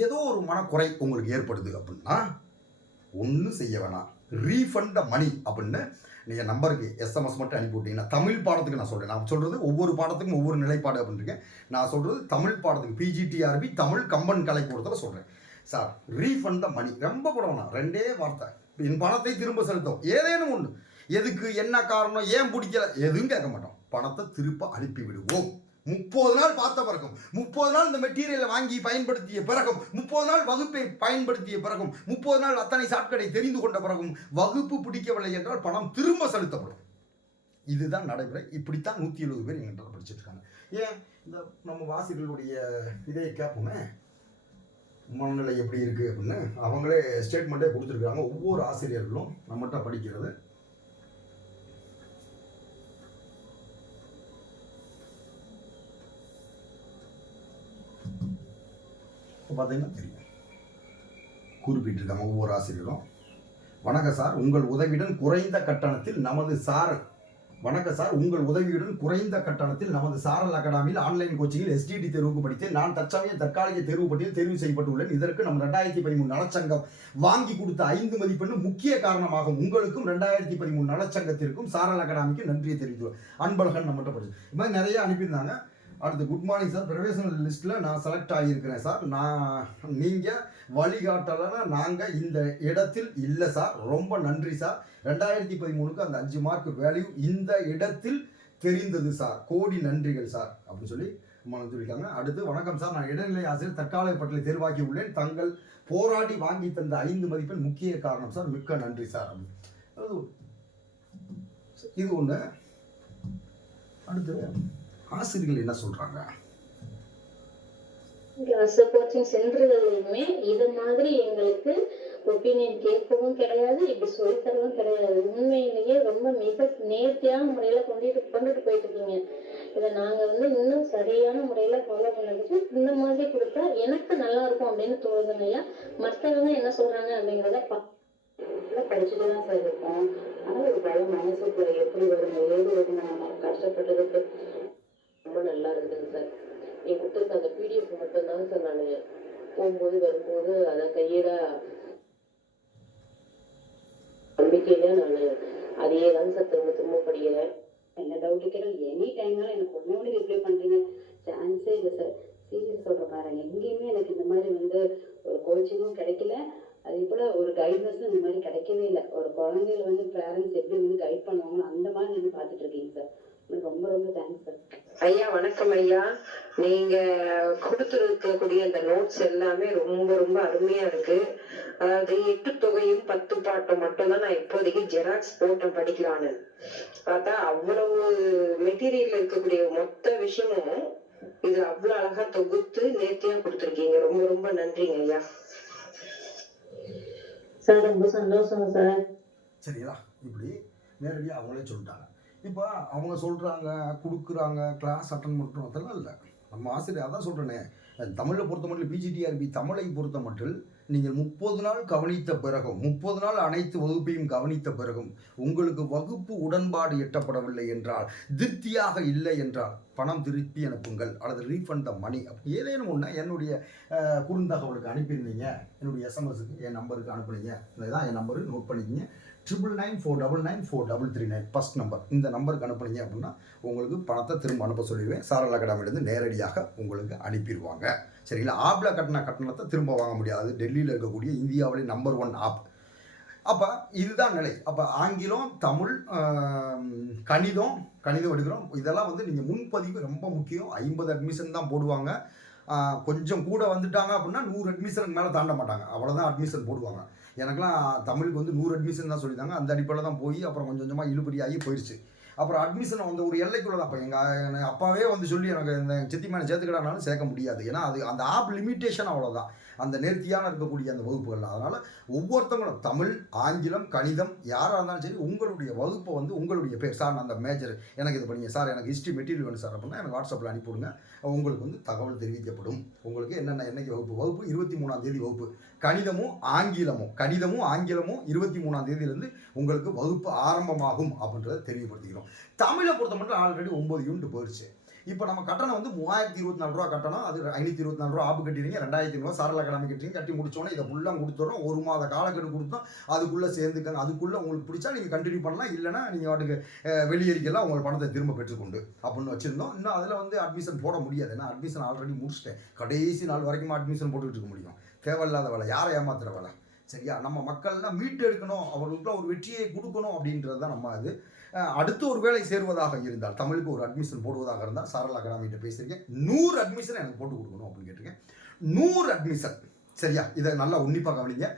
ஏதோ ஒரு மனக்குறை உங்களுக்கு ஏற்படுது அப்படின்னா ஒன்றும் செய்ய வேணாம். ரீஃபண்ட் த மணி அப்படின்னு நீங்கள் நம்பருக்கு எஸ்எம்எஸ் மட்டும் அனுப்பி விட்டீங்கன்னா தமிழ் பாடத்துக்கு நான் சொல்கிறேன் நான் சொல்கிறது ஒவ்வொரு பாடத்துக்கும் ஒவ்வொரு நிலைப்பாடு அப்படின்னு இருக்கேன். நான் சொல்கிறது தமிழ் பாடத்துக்கு பிஜிடிஆர்பி தமிழ் கம்பன் கலை கூடத்தில் சொல்கிறேன் சார் ரீஃபண்ட் த மணி ரொம்ப கூட வேணாம் ரெண்டே வார்த்தை. என் பணத்தை திரும்ப செலுத்தும் ஏதேனும் ஒன்று எதுக்கு என்ன காரணம் ஏன் பிடிக்கல எதுவும் கேட்க மாட்டோம். பணத்தை திருப்ப அனுப்பி விடுவோம். முப்பது நாள் பார்த்த பிறகும் முப்பது நாள் இந்த மெட்டீரியலை வாங்கி பயன்படுத்திய பிறகும் முப்பது நாள் வகுப்பை பயன்படுத்திய பிறகும் முப்பது நாள் அத்தனை சாட்கடை தெரிந்து கொண்ட பிறகும் வகுப்பு பிடிக்கவில்லை என்றால் பணம் திரும்ப செலுத்தப்படும். இதுதான் நடைமுறை. இப்படித்தான் நூற்றி எழுபது பேர் எங்கிட்ட படிச்சுட்டு இருக்காங்க ஏன்? இந்த நம்ம வாசிகளுடைய இதை கேட்போமே? மனநிலை எப்படி இருக்குது அப்படின்னு அவங்களே ஸ்டேட்மெண்ட்டே கொடுத்துருக்காங்க ஒவ்வொரு ஆசிரியர்களும் நம்மகிட்ட படிக்கிறது. பார்த்தீங்கன்னா தெரியும். குறிப்பிட்டிருக்காங்க ஒவ்வொரு ஆசிரியரும். வணக்கம் சார். உங்கள் உதவியுடன் குறைந்த கட்டணத்தில் நமது சார் வணக்கம் சார். உங்கள் உதவியுடன் குறைந்த கட்டணத்தில் நமது சாரல் அகாடமியில் ஆன்லைன் கோச்சிங்கில் எஸ்டிடி தேர்வுக்கு படித்தேன். நான் தற்சமயம் தற்காலிக தேர்வு பட்டியல் தேர்வு செய்யப்பட்டுள்ளேன். இதற்கு நம்ம ரெண்டாயிரத்தி பதிமூணு நலச்சங்கம் வாங்கி கொடுத்த ஐந்து மதிப்பெண் முக்கிய காரணமாகும் உங்களுக்கும் ரெண்டாயிரத்தி பதிமூணு நலச்சங்கத்திற்கும் சாரல் அகாடமிக்கும் நன்றியை தெரிவித்துள்ளோம் அன்பழகன் நம்மகிட்ட படிச்சு இது மாதிரி நிறைய அனுப்பியிருந்தாங்க. அடுத்து குட் மார்னிங் சார் ப்ரொஃபஷனல் லிஸ்ட்டில் நான் செலக்ட் ஆகியிருக்கிறேன் சார் நான் நீங்கள் வழிகாட்டலைன்னா நாங்கள் இந்த இடத்தில் இல்லை சார் ரொம்ப நன்றி சார் ரெண்டாயிரத்தி பதிமூணுக்கு அந்த அஞ்சு மார்க் வேல்யூ இந்த இடத்தில் தெரிந்தது சார் கோடி நன்றிகள் சார் அப்படின்னு சொல்லி மனம் சொல்லியிருக்காங்க. அடுத்து வணக்கம் சார் நான் இடைநிலை ஆசிரியர் தற்காலிக பட்டியலை தேர்வாக்கி உள்ளேன். தங்கள் போராடி வாங்கி தந்த ஐந்து மதிப்பெண் முக்கிய காரணம் சார் மிக்க நன்றி சார் அப்படின்னு இது ஒன்று அடுத்து ஆசிரியர்கள் என்ன சொல்றாங்க? கிளாஸ் கோச்சிங் சென்டர்களையுமே இது மாதிரி எங்களுக்கு ஒப்பீனியன் கேட்கவும் கிடையாது இப்படி சொல்லித்தரவும் கிடையாது. உண்மையிலேயே ரொம்ப மிக நேர்த்தியான முறையில கொண்டுட்டு கொண்டுட்டு போயிட்டு இருக்கீங்க இதை நாங்க வந்து இன்னும் சரியான முறையில ஃபாலோ பண்ணிட்டு இந்த மாதிரி கொடுத்தா எனக்கு நல்லா இருக்கும் அப்படின்னு தோணுதுங்க ஐயா. மற்றவங்க என்ன சொல்றாங்க அப்படிங்கிறத படிச்சுட்டு தான் சார் இருக்கோம். ஆனா ஒரு பல மனசுக்குள்ள எப்படி வரும் ஏது வரும் நம்ம கஷ்டப்பட்டதுக்கு ரொம்ப நல்லா இருக்குதுங்க சார். நீ கொடுத்துருக்க அந்த பிடிஎஃப் மட்டும்தான் சார் நான் போகும்போது வரும்போது அதை கையில நம்பிக்கையில நான் அதையே தான் சார் திரும்ப திரும்ப படிக்கிறேன். என்ன டவுட் கேட்டால் எனி டைம்னாலும் எனக்கு ஒண்ணு ஒன்று ரிப்ளை பண்ணுறீங்க சான்ஸே இல்லை சார். சீரியஸ் சொல்கிற பாருங்க. எங்கேயுமே எனக்கு இந்த மாதிரி வந்து ஒரு கோச்சிங்கும் கிடைக்கல. அதே போல் ஒரு கைட்னஸும் இந்த மாதிரி கிடைக்கவே இல்லை. ஒரு குழந்தைகள் வந்து பேரண்ட்ஸ் எப்படி வந்து கைட் பண்ணுவாங்களோ அந்த மாதிரி நீங்க பார்த்துட்டு இருக்கீங்க சார். ரொம்ப ரொம்ப தேங்க்ஸ் சார் ஐயா வணக்கம் ஐயா. நீங்க கொடுத்துருக்கக்கூடிய அந்த நோட்ஸ் எல்லாமே ரொம்ப ரொம்ப அருமையா இருக்கு. அதாவது எட்டு தொகையும் பத்து பாட்டும் மட்டும்தான் நான் இப்போதைக்கு ஜெராக்ஸ் போட்டேன் படிக்கலான்னு பார்த்தா அவ்வளவு மெட்டீரியல் இருக்கக்கூடிய மொத்த விஷயமும் இது அவ்வளவு அழகா தொகுத்து நேர்த்தியா கொடுத்துருக்கீங்க. ரொம்ப ரொம்ப நன்றிங்க ஐயா. சார் ரொம்ப சந்தோஷம் சார். சரிங்களா இப்படி நேரடியாக அவங்களே சொல்லிட்டாங்க. இப்போ அவங்க சொல்கிறாங்க கொடுக்குறாங்க கிளாஸ் அட்டன் பண்ணுறோம் அதெல்லாம் இல்லை. நம்ம ஆசிரியர் அதான் சொல்கிறேனே தமிழை பொறுத்த மட்டும் பிஜிடிஆர்பி தமிழை பொறுத்த மட்டும் நீங்கள் முப்பது நாள் கவனித்த பிறகும் முப்பது நாள் அனைத்து வகுப்பையும் கவனித்த பிறகும் உங்களுக்கு வகுப்பு உடன்பாடு எட்டப்படவில்லை என்றால் திருப்தியாக இல்லை என்றால் பணம் திருப்பி அனுப்புங்கள் அல்லது ரீஃபண்ட் த மணி அப்படி ஏதேனும் ஒன்று என்னுடைய குறுந்தகவலுக்கு அனுப்பியிருந்தீங்க என்னுடைய எஸ்எம்எஸ்க்கு என் நம்பருக்கு அனுப்புனீங்க இதுதான் என் நம்பரு நோட் பண்ணிக்கிங்க. Triple nine four double nine four double three nine first number இந்த நம்பருக்கு அனுப்புனீங்க அப்படின்னா உங்களுக்கு பணத்தை திரும்ப அனுப்ப சொல்லிடுவேன். சாரல் அகாடமிலேருந்து நேரடியாக உங்களுக்கு அனுப்பிடுவாங்க. சரிங்களா? ஆப்பில் கட்டின கட்டணத்தை திரும்ப வாங்க முடியாது. டெல்லியில் இருக்கக்கூடிய இந்தியாவிலே நம்பர் ஒன் ஆப் அப்போ இதுதான் நிலை. அப்போ ஆங்கிலம் தமிழ் கணிதம் கணிதம் எடுக்கிறோம். இதெல்லாம் வந்து நீங்கள் முன்பதிவு ரொம்ப முக்கியம். ஐம்பது அட்மிஷன் தான் போடுவாங்க. கொஞ்சம் கூட வந்துட்டாங்க அப்படின்னா நூறு அட்மிஷனுக்கு மேலே தாண்ட மாட்டாங்க. அவ்வளோதான் அட்மிஷன் போடுவாங்க. எனக்கெல்லாம் தமிழுக்கு வந்து நூறு அட்மிஷன் தான் சொல்லியிருந்தாங்க. அந்த அடிப்படையில் தான் போய் அப்புறம் கொஞ்சம் கொஞ்சமாக இழுபடியாகி ஆகி போயிடுச்சு அப்புறம் அட்மிஷன் அந்த ஒரு எல்லைக்குள்ளே தான். அப்போ எங்கள் அப்பாவே வந்து சொல்லி எனக்கு இந்த சித்திமான சேர்த்துக்கிடானாலும் சேர்க்க முடியாது. ஏன்னா அது அந்த ஆப் லிமிட்டேஷன் அவ்வளோதான் அந்த நேர்த்தியான இருக்கக்கூடிய அந்த வகுப்புகள் அதனால் ஒவ்வொருத்தவங்களும் தமிழ் ஆங்கிலம் கணிதம் யாராக இருந்தாலும் சரி உங்களுடைய வகுப்பை வந்து உங்களுடைய பேர். சார் நான் அந்த மேஜர் எனக்கு இது பண்ணிங்க. சார் எனக்கு ஹிஸ்ட்ரி மெட்டீரியல் வேணும் சார் அப்படின்னா எனக்கு வாட்ஸ்அப்பில் அனுப்பிவிடுங்க. உங்களுக்கு வந்து தகவல் தெரிவிக்கப்படும். உங்களுக்கு என்னென்ன என்னைக்கு வகுப்பு? வகுப்பு இருபத்தி மூணாம் தேதி வகுப்பு. கணிதமும் ஆங்கிலமும் கணிதமும் ஆங்கிலமும் இருபத்தி மூணாம் தேதியிலேருந்து உங்களுக்கு வகுப்பு ஆரம்பமாகும் அப்படின்றத தெரியப்படுத்திக்கிறோம் தமிழை பொறுத்த மட்டும் ஆல்ரெடி ஒம்பது யூனிட் போயிடுச்சு இப்போ நம்ம கட்டணம் வந்து மூவாயிரத்தி இருபத்தி நாலு ரூபா கட்டணம் அது ஐநூற்றி இருபத்தி நாலு ரூபா ஆப்பு கட்டிடுங்க ரெண்டாயிரத்தி ஐநூறுவா சரள கடமை கட்டிங்க கட்டி முடிச்சோன்னே இதை ஃபுல்லாக கொடுத்துட்றோம் ஒரு மாத காலக்கெடு கொடுத்தோம் அதுக்குள்ளே சேர்ந்துக்கங்க அதுக்குள்ளே உங்களுக்கு பிடிச்சா நீங்கள் கண்டினியூ பண்ணலாம் இல்லைன்னா நீங்கள் வாட்டுக்கு வெளியேறிக்கலாம் உங்கள் பணத்தை திரும்ப பெற்றுக்கொண்டு அப்படின்னு வச்சுருந்தோம். இன்னும் அதில் வந்து அட்மிஷன் போட முடியாது ஏன்னா அட்மிஷன் ஆல்ரெடி முடிச்சிட்டேன். கடைசி நாள் வரைக்கும் அட்மிஷன் போட்டுக்கிட்டு இருக்க முடியும். தேவையில்லாத வேலை யாரை ஏமாத்துகிற வேலை சரியா? நம்ம மக்கள்லாம் மீட்டு எடுக்கணும் அவர்களுக்குலாம் ஒரு வெற்றியை கொடுக்கணும் அப்படின்றது தான் நம்ம அது அடுத்து ஒரு வேலை சேருவதாக இருந்தால் தமிழுக்கு ஒரு அட்மிஷன் போடுவதாக இருந்தால் சாரல் அகாமிகிட்ட பேசியிருக்கேன் நூறு அட்மிஷன் எனக்கு போட்டு கொடுக்கணும் அப்படின்னு கேட்டிருக்கேன். நூறு அட்மிஷன் சரியா? இதை நல்லா உன்னிப்பாக கவனிங்க.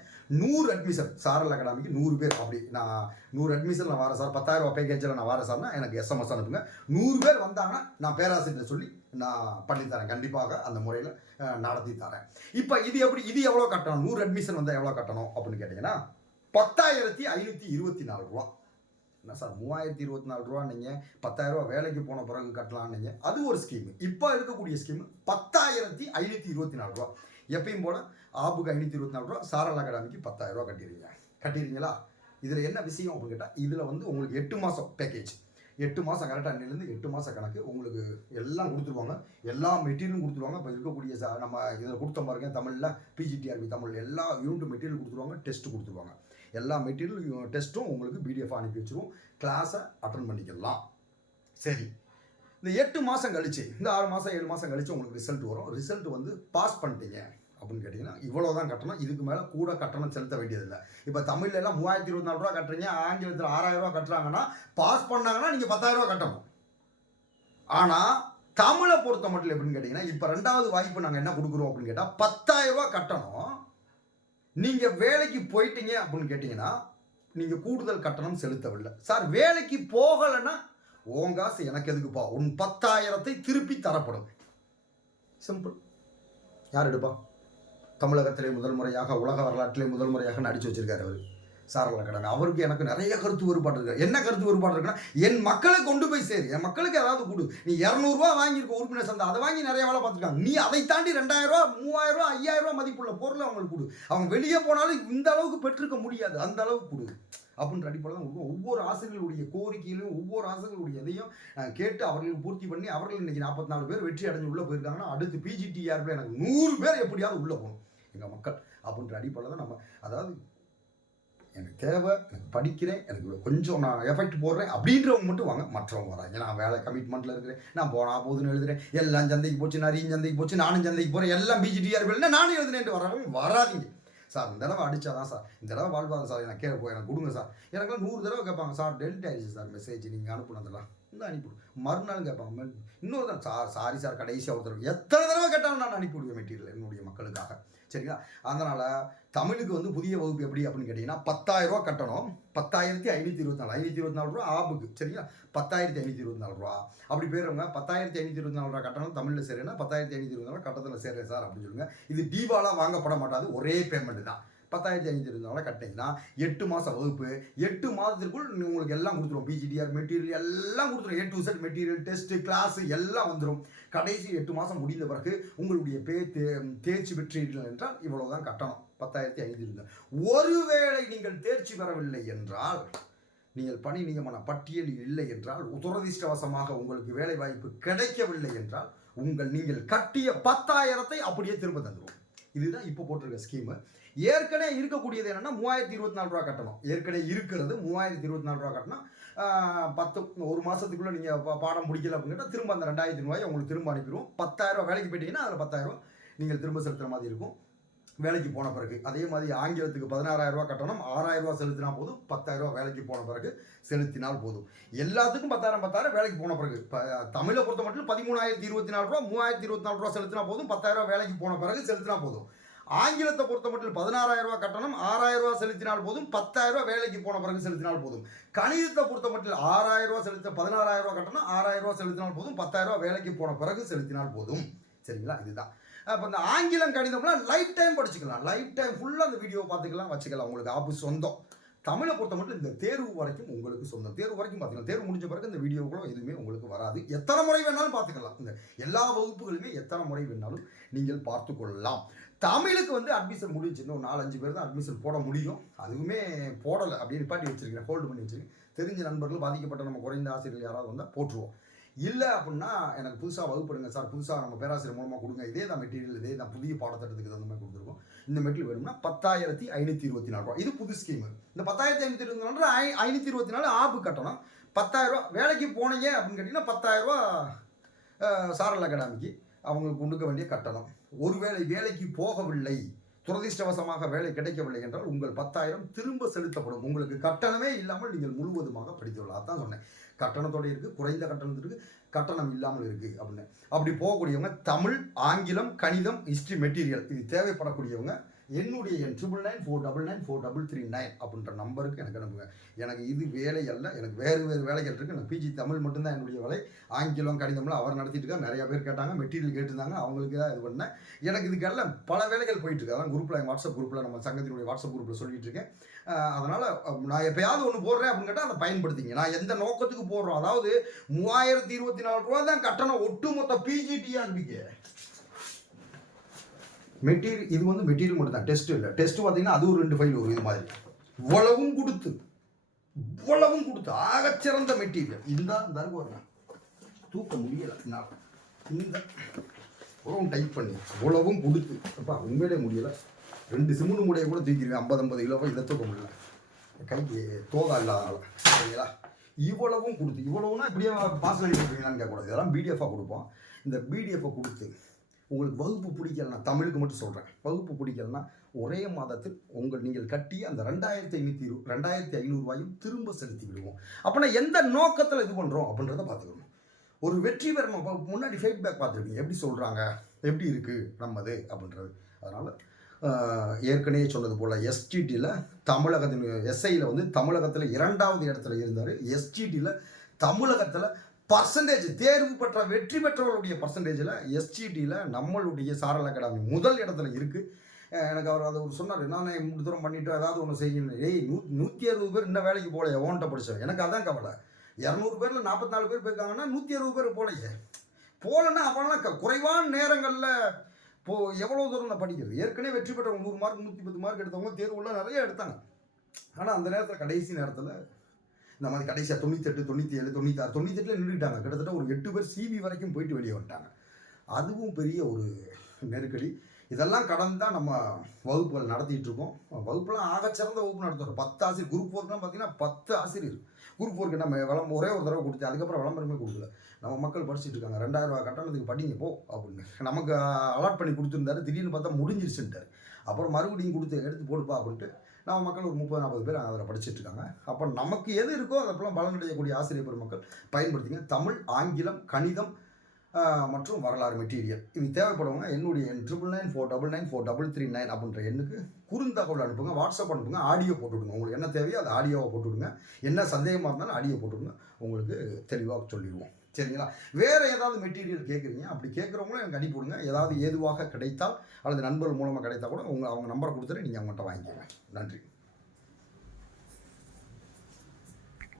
நூறு அட்மிஷன் சாரல் அகாடமிக்கு நூறு பேர். அப்படி நான் நூறு அட்மிஷன் நான் வரேன் சார். பத்தாயிரம் ரூபா பேக்கேஜில் நான் வரேன் சார்னா எனக்கு எஸ்எம்எஸ் அனுப்புங்க. நூறு பேர் வந்தாங்கன்னா நான் பேராசிரியர் சொல்லி நான் பண்ணித்தரேன் கண்டிப்பாக அந்த முறையில் நடத்தி தரேன். இப்போ இது எப்படி இது எவ்வளோ கட்டணும்? நூறு அட்மிஷன் வந்தால் எவ்வளோ கட்டணும்? அப்படின்னு கேட்டிங்கன்னா பத்தாயிரத்தி ஐநூற்றி இருபத்தி நாலு ரூபா. என்ன சார் மூவாயிரத்தி இருபத்தி நாலு ரூபா நீங்கள் பத்தாயிரம் ரூபா வேலைக்கு போன பிறகு கட்டலான்னு அது ஒரு ஸ்கீம் இப்போ இருக்கக்கூடிய ஸ்கீம் பத்தாயிரத்தி ஐநூற்றி இருபத்தி நாலு ரூபா. எப்பயும் போல் ஆப்புக்கு ஐநூற்றி இருபத்தி நாலு ரூபா சாரல் அகாடமிக்கு பத்தாயிரம் ரூபா கட்டிடுறீங்க. கட்டிடுறீங்களா? இதில் என்ன விஷயம் அப்படின்னு கேட்டால் இதில் வந்து உங்களுக்கு எட்டு மாதம் பேக்கேஜ் எட்டு மாதம் கரெக்டாக அன்னிலேருந்து எட்டு மாதம் கணக்கு உங்களுக்கு எல்லாம் கொடுத்துருவாங்க. எல்லா மெட்டீரியலும் கொடுத்துருவாங்க. இப்போ இருக்கக்கூடிய சா நம்ம இதில் கொடுத்த பாருங்க தமிழில் பிஜிடிஆர்பி தமிழ் எல்லா யூனிட் மெட்டீரியல் கொடுத்துருவாங்க டெஸ்ட் கொடுத்துருவாங்க. எல்லா மெட்டீரியல் டெஸ்ட்டும் உங்களுக்கு பிடிஎஃப் அனுப்பி வச்சுருவோம். கிளாஸை அட்டன் பண்ணிக்கலாம். சரி. இந்த எட்டு மாதம் கழிச்சு இந்த ஆறு மாதம் ஏழு மாதம் கழிச்சு உங்களுக்கு ரிசல்ட் வரும். ரிசல்ட் வந்து பாஸ் பண்ணிட்டீங்க. அப்படின்னு கேட்டிங்கன்னா இவ்வளோ தான் கட்டணும். இதுக்கு மேலே கூட கட்டணம் செலுத்த வேண்டியதில்லை. இப்போ தமிழ்ல எல்லாம் மூவாயிரத்தி இருபத்தி நாலு ரூபா கட்டுறீங்க ஆங்கிலத்தில் ஆறாயிரம் ரூபா கட்டுறாங்கன்னா பாஸ் பண்ணாங்கன்னா நீங்கள் பத்தாயிரம் ரூபா கட்டணும். ஆனால் தமிழை பொறுத்த மட்டும் எப்படின்னு கேட்டிங்கன்னா இப்போ ரெண்டாவது வாய்ப்பு நாங்கள் என்ன கொடுக்குறோம் அப்படின்னு கேட்டால் பத்தாயிரம் ரூபா கட்டணும். நீங்கள் வேலைக்கு போயிட்டீங்க அப்படின்னு கேட்டிங்கன்னா நீங்கள் கூடுதல் கட்டணம் செலுத்தவில்லை. சார் வேலைக்கு போகலைன்னா உன் காசு எனக்கு எதுக்குப்பா? உன் பத்தாயிரத்தை திருப்பி தரப்படும். சிம்பிள் யார் எடுப்பா? தமிழகத்திலே முதல் முறையாக உலக வரலாற்றிலே முதல் முறையாக நடித்து வச்சிருக்கார் அவர். சாரல் அகாடமி அவருக்கு எனக்கு நிறைய கருத்து வேறுபாடு இருக்கு. என்ன கருத்து வேறுபாடு இருக்குன்னா என் மக்களை கொண்டு போய் சேரு. என் மக்களுக்கு ஏதாவது கொடு. நீ இரநூறுவா வாங்கியிருக்க உறுப்பினர் சந்தை அதை வாங்கி நிறைய வேலை பார்த்துருக்காங்க. நீ அதை தாண்டி ரெண்டாயிரம் ரூபா மூவாயிரம் ரூபா மதிப்புள்ள பொருளை அவங்களுக்கு கொடு. அவங்க வெளியே போனாலும் இந்த அளவுக்கு பெற்றிருக்க முடியாது. அந்த அளவுக்கு கொடு. அப்படின்ற அடிப்படையில் தான் கொடுக்கும் ஒவ்வொரு ஆசிரியர்களுடைய கோரிக்கையிலும் ஒவ்வொரு ஆசிரியர்களுடைய இதையும் கேட்டு அவர்களுக்கு பூர்த்தி பண்ணி அவர்கள் இன்னைக்கு நாற்பத்தி நாலு பேர் வெற்றி அடைஞ்சு உள்ளே போயிருக்காங்கன்னா அடுத்து பிஜிடிஆர்பில் எனக்கு நூறு பேர் எப்படியாவது உள்ளே போகணும். எங்கள் மக்கள் அப்படின்ற அடிப்படையில் தான் நம்ம அதாவது எனக்கு தேவை எனக்கு படிக்கிறேன் எனக்கு கொஞ்சம் நான் எஃபெக்ட் போடுறேன் அப்படின்றவங்க மட்டும் வாங்க. மற்றவங்க வராங்க. நான் வேலை கமிட்மெண்ட்டில் இருக்கிறேன். நான் போனால் போதுன்னு எழுதுறேன். எல்லாம் சந்தைக்கு போச்சு நிறைய சந்தைக்கு போச்சு நானும் சந்தைக்கு போகிறேன் எல்லாம் பிஜிடிஆர்பில் நானும் எழுதுனேன்ட்டு வர்றவங்க வராதீங்க. சார் இந்த தடவை அடிச்சாதான் சார். இந்த தடவை வாழ்வாங்க சார் எனக்கு கேட்க எனக்கு கொடுங்க சார். எனக்கு நூறு தடவை கேட்பாங்க. சார் டெலிட் ஆயிடுச்சு சார் மெசேஜ் நீங்கள் அனுப்புனதெல்லாம். இந்த அனுப்பிவிடுவேன் மறுநாள் கேட்பாங்க இன்னொரு தான் சார் சாரி சார் கடைசியாக ஒரு தடவை. எத்தனை தடவை கேட்டாலும் நான் அனுப்பிவிடுவேன் மெட்டீரியல் என்னுடைய மக்களுக்காக. சரிங்களா? அதனால் தமிழுக்கு வந்து புதிய வகுப்பு எப்படி அப்படின்னு கேட்டிங்கன்னா பத்தாயிரரூவா கட்டணும். பத்தாயிரத்தி ஐநூற்றி இருபத்தி நாலு ஐநூற்றி இருபத்தி நாலு ரூபா ஆபுக்கு சரிங்களா? பத்தாயிரத்தி ஐநூற்றி இருபத்தி நாலு ரூபா. அப்படி பேருங்க பத்தாயிரத்தி ஐநூற்றி இருபத்தி நாலு ரூபா கட்டணம் தமிழில் சேருன்னா பத்தாயிரத்தி ஐநூற்றி இருபத்தி நாலு கட்டத்தில் சேர்றேன் சார் அப்படின்னு சொல்லுங்க. இது டீவாலாக வாங்கப்பட மாட்டாது ஒரே பேமெண்ட் தான். பத்தாயிரத்தி ஐநூற்றி இருந்தாலும் கட்டினீங்கன்னா எட்டு மாதம் வகுப்பு எட்டு மாதத்திற்குள் உங்களுக்கு எல்லாம் கொடுத்துருவோம் பிஜிடிஆர் மெட்டீரியல் எல்லாம் கொடுத்துரும். A to set material test class எல்லாம் வந்துடும் கடைசி எட்டு மாதம் முடிந்த பிறகு உங்களுடைய பே தே- தேர்ச்சி பெற்றீர்கள் என்றால் இவ்வளோ தான் கட்டணம். பத்தாயிரத்தி ஐநூற்றி இருந்தால் ஒருவேளை நீங்கள் தேர்ச்சி பெறவில்லை என்றால் நீங்கள் பணி நியமன பட்டியலில் இல்லை என்றால் துரதிர்ஷ்டவசமாக உங்களுக்கு வேலை வாய்ப்பு கிடைக்கவில்லை என்றால் உங்கள் நீங்கள் கட்டிய பத்தாயிரத்தை அப்படியே திரும்ப தந்துடும் இதுதான் இப்போ போட்டிருக்க ஸ்கீமு ஏற்கனவே இருக்கக்கூடியது என்னென்னா மூவாயிரத்தி இருபத்தி நாலு ரூபா கட்டணும். ஏற்கனவே இருக்கிறது மூவாயிரத்தி இருபத்தி நாலு ரூபா கட்டணும். பத்து ஒரு மாதத்துக்குள்ளே நீங்கள் பாடம் முடிக்கல அப்படின்னு திரும்ப அந்த ரெண்டாயிரத்தி ரூபாய் உங்களுக்கு திரும்ப அனுப்பிடுவோம். பத்தாயிரம் வேலைக்கு போயிட்டீங்கன்னா அதில் பத்தாயிரம் நீங்கள் திரும்ப செலுத்துகிற மாதிரி இருக்கும். வேலைக்கு போன பிறகு. அதே மாதிரி ஆங்கிலத்துக்கு பதினாறாயிரரூவா கட்டணம் ஆறாயிரம் செலுத்தினா போதும் பத்தாயிரரூவா வேலைக்கு போன பிறகு செலுத்தினால் போதும். எல்லாத்துக்கும் பத்தாயிரம் பத்தாயிரம் வேலைக்கு போன பிறகு. இப்போ தமிழை பொறுத்த மட்டும் பதிமூணாயிரத்தி இருபத்தி நாலு ரூபா மூவாயிரத்தி இருபத்தி நாலு ரூபா செலுத்தினா போதும் பத்தாயிரரூவா வேலைக்கு போன பிறகு செலுத்தினா போதும். ஆங்கிலத்தை பொறுத்த மட்டும் பதினாறாயிரம் கட்டணம் ஆறாயிரம் ரூபா செலுத்தினால் போதும் பத்தாயிரம் வேலைக்கு போன பிறகு செலுத்தினால் போதும். கணிதத்தை பொறுத்த மட்டும் ஆறாயிரம் ரூபா செலுத்த பதினாறாயிரம் ரூபா கட்டணம் ஆறாயிரம் ரூபா செலுத்தினால் போதும் பத்தாயிரம் வேலைக்கு போன பிறகு செலுத்தினால் போதும். சரிங்களா? இதுதான். அப்போ இந்த ஆங்கிலம் கணிதம்லாம் லைஃப் டைம் படிச்சுக்கலாம். லைஃப் டைம் ஃபுல்லாக அந்த வீடியோ பார்த்துக்கலாம் வச்சுக்கலாம். உங்களுக்கு ஆப்பு சொந்தம். தமிழை பொறுத்த மட்டும் இந்த தேர்வு வரைக்கும் உங்களுக்கு சொந்தம். தேர்வு வரைக்கும் பார்த்துக்கலாம். தேர்வு முடிஞ்ச பிறகு இந்த வீடியோக்களும் எதுவுமே உங்களுக்கு வராது. எத்தனை முறை வேணாலும் பார்த்துக்கலாம். இந்த எல்லா வகுப்புகளுமே எத்தனை முறை வேணாலும் நீங்கள் பார்த்து கொள்ளலாம் தமிழுக்கு வந்து அட்மிஷன் முடிஞ்சு இன்னும் நாலஞ்சு பேர் தான் அட்மிஷன் போட முடியும். அதுவுமே போடலை அப்படின்னு நிப்பாட்டி வச்சிருக்கேன் ஹோல்டு பண்ணி வச்சிருக்கேன் தெரிஞ்ச நண்பர்கள் பாதிக்கப்பட்ட நம்ம குறைந்த ஆசிரியர்கள் யாராவது வந்தால் போட்டுருவோம். இல்லை அப்படின்னா எனக்கு புதுசாக வகுப்படுங்க சார். புதுசாக நம்ம பேராசிரியர் மூலமாக கொடுங்க. இதே தான் மெட்டீரியல் இதே தான் புதிய பாடத்திட்டத்துக்கு தகுந்த மாதிரி கொடுத்துருக்கோம். இந்த மெட்டீரியல் வேணும்னா பத்தாயிரத்தி ஐநூற்றி இருபத்தி நாலு ரூபா இது புது ஸ்கீமு இந்த பத்தாயிரத்தி ஐநூற்றி இருபத்தி நாலு ஐ ஐநூற்றி இருபத்தி நாலு ஆப்பு கட்டணும். பத்தாயிரரூவா வேலைக்கு போனீங்க அப்படின்னு கேட்டிங்கன்னா பத்தாயிரரூவா சாரல் அகாடமிக்கு அவங்களுக்கு கொடுக்க வேண்டிய கட்டணம். ஒருவேளை வேலைக்கு போகவில்லை துரதிர்ஷ்டவசமாக வேலை கிடைக்கவில்லை என்றால் உங்கள் பத்தாயிரம் திரும்ப செலுத்தப்படும். உங்களுக்கு கட்டணமே இல்லாமல் நீங்கள் முழுவதுமாக படித்துள்ளா அதான் சொன்னேன். கட்டணத்தோடு இருக்குது குறைந்த கட்டணத்திற்கு கட்டணம் இல்லாமல் இருக்குது அப்படின்னு. அப்படி போகக்கூடியவங்க தமிழ் ஆங்கிலம் கணிதம் ஹிஸ்ட்ரி மெட்டீரியல் இது தேவைப்படக்கூடியவங்க என்னுடைய என் triple nine four double nine four double three nine அப்படின்ற நம்பருக்கு எனக்கு அனுப்புங்க. எனக்கு இது வேலை அல்ல எனக்கு வேறு வேறு வேலைகள் இருக்குது எனக்கு பிஜி தமிழ் மட்டும்தான் என்னுடைய வேலை. ஆங்கிலம் கடிதம்லாம் அவர் நடத்திட்டு இருக்கார். நிறைய பேர் கேட்டாங்க மெட்டீரியல் கேட்டிருந்தாங்க. அவங்களுக்கு தான் இது பண்ணேன். எனக்கு இதுக்கெல்லாம் பல வேலைகள் போயிட்டு அதான் குரூப்பில் என் வாட்ஸ்அப் குரூப்பில் நம்ம சங்கத்தினுடைய வாட்ஸ்அப் குரூப்பில் சொல்லிட்டு இருக்கேன். அதனால் நான் எப்பயாவது ஒன்று போடுறேன் அப்படின்னு கேட்டால் அதை பயன்படுத்திங்க. நான் எந்த நோக்கத்துக்கு போடுறோம்? அதாவது மூவாயிரத்தி இருபத்தி நாலு ரூபா தான் கட்டணம் ஒட்டுமொத்த பிஜிடிஆர்பிக்கு மெட்டீரியல் இது வந்து மெட்டீரியல் மட்டும் தான். டெஸ்ட் இல்லை. டெஸ்ட் பார்த்தீங்கன்னா அது ஒரு ரெண்டு ஃபைல் வரும். இது மாதிரி. இவ்வளவும் கொடுத்து இவ்வளவும் கொடுத்து ஆகச்சிறந்த மெட்டீரியல் இந்த இந்த இருக்கு பாருங்க. தூக்க முடியலை. என்னால். இந்த. இவ்வளவும் டைப் பண்ணி. இவ்வளவும் கொடுத்து. அப்பா உண்மையிலே முடியலை. ரெண்டு சிமுனு முடிய கூட தூக்கிடுவேன் ஐம்பது ஐம்பது கிலோவை இதை தூக்க முடியல. கைக்கு தோகா இல்லாதனால சரிங்களா? இவ்வளவும் கொடுத்து இவ்வளவுனா இப்படியே பாஸ் எழுதி கொடுப்பீங்களான்னு கேட்கக்கூடாது. இதெல்லாம் பிடிஎஃபாக கொடுப்போம். இந்த பிடிஎஃபை கொடுத்து உங்களுக்கு வகுப்பு பிடிக்கலன்னா தமிழுக்கு மட்டும் சொல்கிறேன் வகுப்பு பிடிக்கலன்னா ஒரே மாதத்தில் உங்கள் நீங்கள் கட்டி அந்த ரெண்டாயிரத்தி ஐநூற்றி இரு ரெண்டாயிரத்தி ஐநூறுரூவாயும் திரும்ப செலுத்தி விடுவோம். அப்படின்னா எந்த நோக்கத்தில் இது பண்ணுறோம் அப்படின்றத பார்த்துக்கணும். ஒரு வெற்றி பெற முன்னாடி ஃபீட்பேக் பார்த்துருக்கீங்க எப்படி சொல்கிறாங்க எப்படி இருக்குது நம்மது அப்படின்றது. அதனால் ஏற்கனவே சொன்னது போல் எஸ்டிடியில் தமிழகத்தின் எஸ்ஐயில் வந்து தமிழகத்தில் இரண்டாவது இடத்துல இருந்தார். எஸ்டிடியில் தமிழகத்தில் பர்சன்டேஜ் தேர்வு பெற்ற வெற்றி பெற்றவர்களுடைய பர்சன்டேஜில் எஸ்டிடியில் நம்மளுடைய சாரல் அகாடமி முதல் இடத்துல இருக்குது எனக்கு அவர் அதை ஒரு சொன்னார் நான் இப்படி தூரம் பண்ணிவிட்டு ஏதாவது ஒன்று செய்யணும் ஏய் நூ நூற்றி அறுபது பேர் இன்னும் வேலைக்கு போகலையே ஓன்ட்ட படித்தவன் எனக்கு அதான் கவலை. இரநூறு பேரில் நாற்பத்தி பேர் போயிருக்காங்கன்னா நூற்றி அறுபது பேர் போகலையே போகலன்னா அவன்லாம் க- குறைவான நேரங்களில் இப்போ எவ்வளோ தூரம் நான் படிக்கிறது? ஏற்கனவே வெற்றி பெற்றவங்க நூறு மார்க் நூற்றி பத்து மார்க் எடுத்தவங்க தேர்வுலாம் நிறைய எடுத்தாங்க. ஆனால் அந்த நேரத்தில் கடைசி நேரத்தில் இந்த மாதிரி கடைசியாக தொண்ணூத்தெட்டு தொண்ணூற்றி ஏழு தொண்ணூத்தாறு தொண்ணூத்தெட்டில் நின்றுட்டாங்க. கிட்டத்தட்ட ஒரு எட்டு பேர் சிபி வரைக்கும் போயிட்டு வெளியே வந்துட்டாங்க. அதுவும் பெரிய ஒரு நெருக்கடி. இதெல்லாம் கடந்து தான் நம்ம வகுப்புகள் நடத்திட்டு இருக்கோம். வகுப்புலாம் ஆகச்சிறந்த வகுப்பு நடத்துகிறோம் பத்து ஆசிரியர் குரூப் ஃபோர்க்குலாம் பார்த்தீங்கன்னா பத்து ஆசிரியர். குரூப் ஃபோருக்கு நம்ம விளம்பரம் ஒரே ஒரு தடவை கொடுத்து அதுக்கப்புறம் விளம்பரமே கொடுக்கல. நம்ம மக்கள் படிச்சுட்டு இருக்காங்க. ரெண்டாயிரம் ரூபாய் கட்டணத்துக்கு படிங்க போ அப்படின்னு. நமக்கு அலாட் பண்ணி கொடுத்துருந்தாரு. திடீர்னு பார்த்தா முடிஞ்சிருச்சுட்டார் அப்புறம் மறுபடியும் கொடுத்து எடுத்து போடுப்பா அப்படின்ட்டு நம்ம மக்கள் ஒரு முப்பது நாற்பது பேர் அதில் படிச்சுட்டு இருக்காங்க அப்போ நமக்கு எது இருக்கோ அதெல்லாம் பலனடையக்கூடிய ஆசிரியர் பெருமக்கள் பயன்படுத்திங்க. தமிழ் ஆங்கிலம் கணிதம் மற்றும் வரலாறு மெட்டீரியல். இது தேவைப்படுவாங்க என்னுடைய triple nine four double nine four double three nine அப்படின்ற எண்ணுக்கு குறுந்தகவல் அனுப்புங்க. வாட்ஸ்அப் அனுப்புங்க. ஆடியோ போட்டு விடுங்க உங்களுக்கு என்ன தேவையோ அது ஆடியோவை போட்டு விடுங்க என்ன சந்தேகமாக இருந்தாலும் ஆடியோ போட்டு விடுங்க உங்களுக்கு தெளிவாக சொல்லிடுவோம். சரிங்களா? வேறு ஏதாவது மெட்டீரியல் கேட்குறீங்க அப்படி கேட்குறவங்களும் எனக்கு அனுப்பிவிடுங்க ஏதாவது ஏதுவாக கிடைத்தால் அல்லது நண்பர்கள் மூலமாக கிடைத்தா கூட உங்கள் அவங்க நம்பரை கொடுத்துட்டு நீங்கள் அவங்கள்ட்ட வாங்கிக்கோங்க. நன்றி.